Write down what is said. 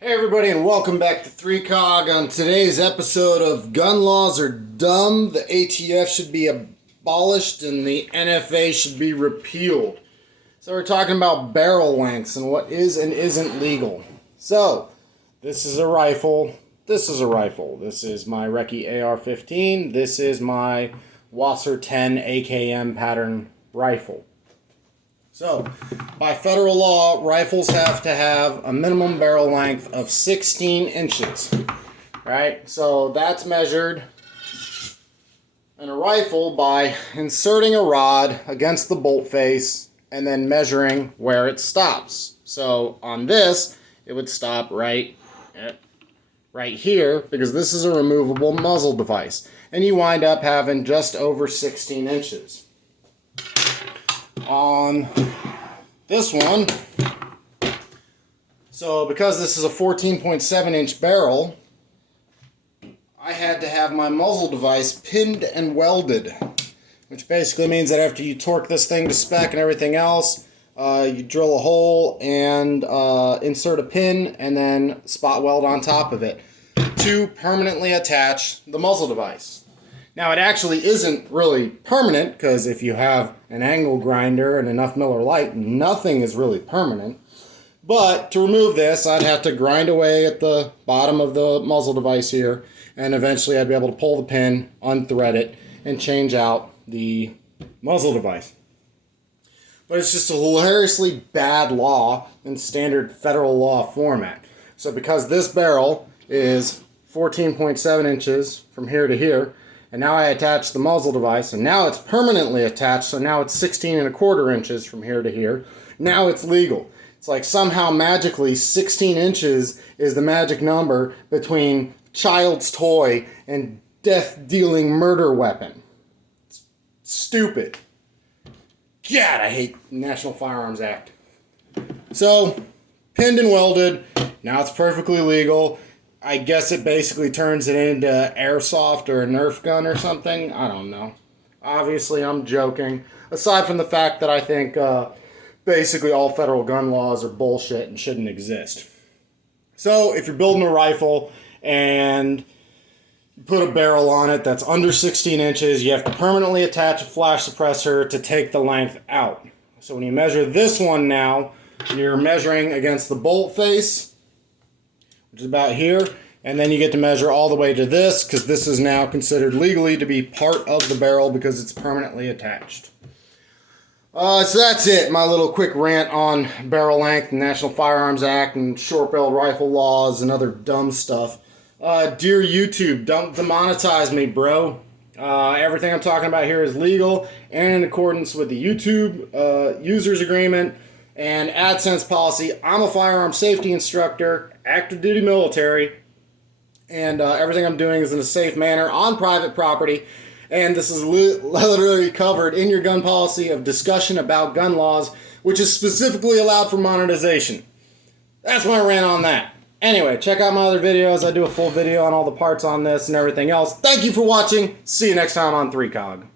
Hey everybody, and welcome back to 3COG. On today's episode of Gun Laws Are Dumb, the ATF should be abolished and the NFA should be repealed. So we're talking about barrel lengths and what is and isn't legal. So, this is a rifle, this is a rifle. This is my Recce AR-15, this is my Wasser 10 AKM pattern rifle. So, by federal law, rifles have to have a minimum barrel length of 16 inches, right? So that's measured in a rifle by inserting a rod against the bolt face and then measuring where it stops. So on this, it would stop right here because this is a removable muzzle device. And you wind up having just over 16 inches. On this one, so because this is a 14.7 inch barrel, I had to have my muzzle device pinned and welded, which basically means that after you torque this thing to spec and everything else, you drill a hole and insert a pin and then spot weld on top of it to permanently attach the muzzle device. Now, it actually isn't really permanent, because if you have an angle grinder and enough Miller Lite, nothing is really permanent. But to remove this, I'd have to grind away at the bottom of the muzzle device here, and eventually I'd be able to pull the pin, unthread it, and change out the muzzle device. But it's just a hilariously bad law in standard federal law format. So because this barrel is 14.7 inches from here to here, and now I attach the muzzle device, and now it's permanently attached, so now it's 16.25 inches from here to here. Now it's legal. It's like somehow magically 16 inches is the magic number between child's toy and death-dealing murder weapon. It's stupid. God, I hate the National Firearms Act. So, pinned and welded, now it's perfectly legal. I guess it basically turns it into airsoft or a Nerf gun or something. I don't know. Obviously, I'm joking. Aside from the fact that I think basically all federal gun laws are bullshit and shouldn't exist. So, if you're building a rifle and you put a barrel on it that's under 16 inches, you have to permanently attach a flash suppressor to take the length out. So when you measure this one now, you're measuring against the bolt face, which is about here, and then you get to measure all the way to this, because this is now considered legally to be part of the barrel because it's permanently attached. So that's it, my little quick rant on barrel length, and National Firearms Act, and short-barreled rifle laws, and other dumb stuff. Dear YouTube, don't demonetize me, bro. Everything I'm talking about here is legal and in accordance with the YouTube users agreement and AdSense policy. I'm a firearm safety instructor, active duty military, and everything I'm doing is in a safe manner on private property. And this is literally covered in your gun policy of discussion about gun laws, which is specifically allowed for monetization. That's my rant on that. Anyway, check out my other videos. I do a full video on all the parts on this and everything else. Thank you for watching. See you next time on 3COG.